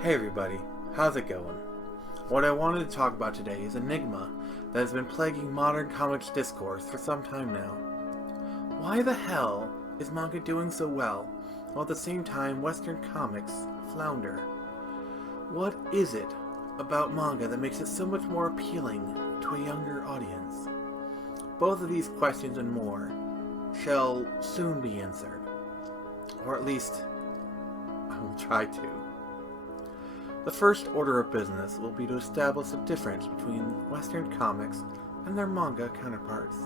Hey everybody, how's it going? What I wanted to talk about today is enigma that has been plaguing modern comics discourse for some time now. Why the hell is manga doing so well, while at the same time Western comics flounder? What is it about manga that makes it so much more appealing to a younger audience? Both of these questions and more shall soon be answered. Or at least, I will try to. The first order of business will be to establish a difference between Western comics and their manga counterparts.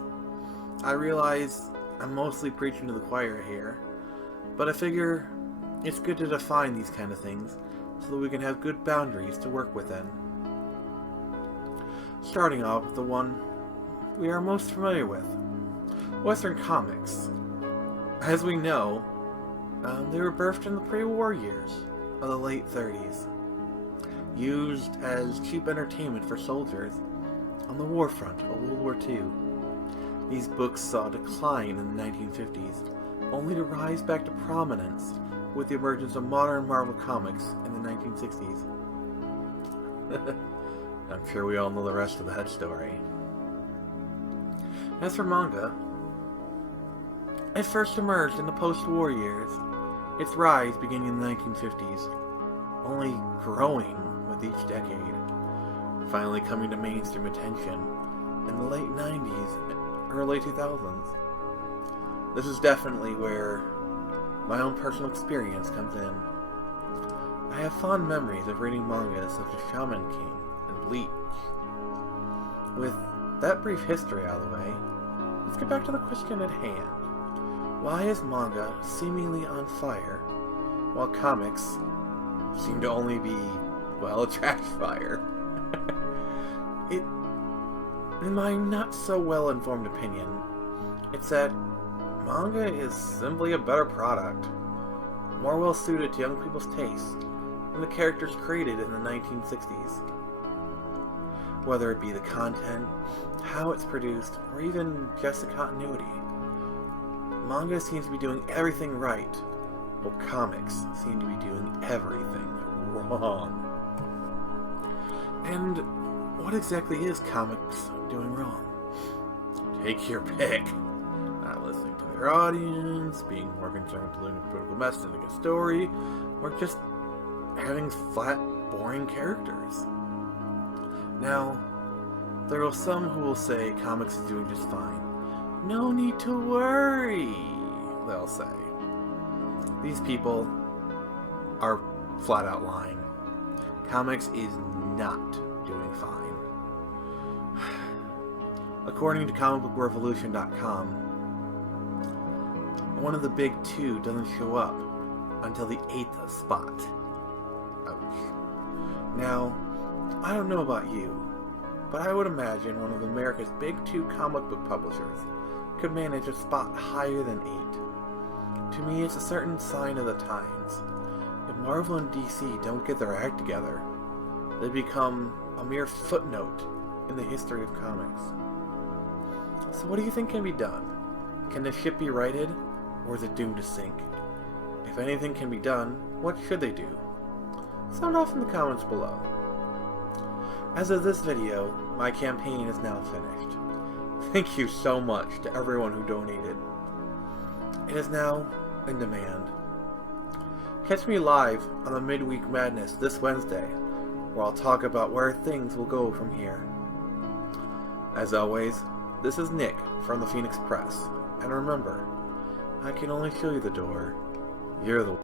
I realize I'm mostly preaching to the choir here, but I figure it's good to define these kind of things so that we can have good boundaries to work within. Starting off with the one we are most familiar with, Western comics. As we know, they were birthed in the pre-war years of the late 30s, used as cheap entertainment for soldiers on the war front of World War II. These books saw a decline in the 1950s, only to rise back to prominence with the emergence of modern Marvel Comics in the 1960s. I'm sure we all know the rest of that story. As for manga, it first emerged in the post-war years, its rise beginning in the 1950s, only growing with each decade, finally coming to mainstream attention in the late 90s and early 2000s. This is definitely where my own personal experience comes in. I have fond memories of reading mangas such as Shaman King and Bleach. With that brief history out of the way, let's get back to the question at hand. Why is manga seemingly on fire, while comics seem to only be, well, a trash fire? In my not so well informed opinion, it's that manga is simply a better product, more well suited to young people's tastes than the characters created in the 1960s. Whether it be the content, how it's produced, or even just the continuity, manga seems to be doing everything right, while comics seem to be doing everything wrong. And what exactly is comics doing wrong? Take your pick. Not listening to their audience, being more concerned with delivering a political message than a good story, or just having flat, boring characters. Now, there are some who will say comics is doing just fine. No need to worry, they'll say. These people are flat out lying. Comics is not doing fine. According to comicbookrevolution.com, one of the big two doesn't show up until the 8th spot. Ouch. Now, I don't know about you, but I would imagine one of America's big two comic book publishers could manage a spot higher than 8. To me, it's a certain sign of the times. If Marvel and DC don't get their act together, they become a mere footnote in the history of comics. So what do you think can be done? Can the ship be righted, or is it doomed to sink? If anything can be done, what should they do? Sound off in the comments below. As of this video, my campaign is now finished. Thank you so much to everyone who donated. It is now in demand. Catch me live on the Midweek Madness this Wednesday, where I'll talk about where things will go from here. As always, this is Nick from the Phoenix Press, and remember, I can only show you the door. You're the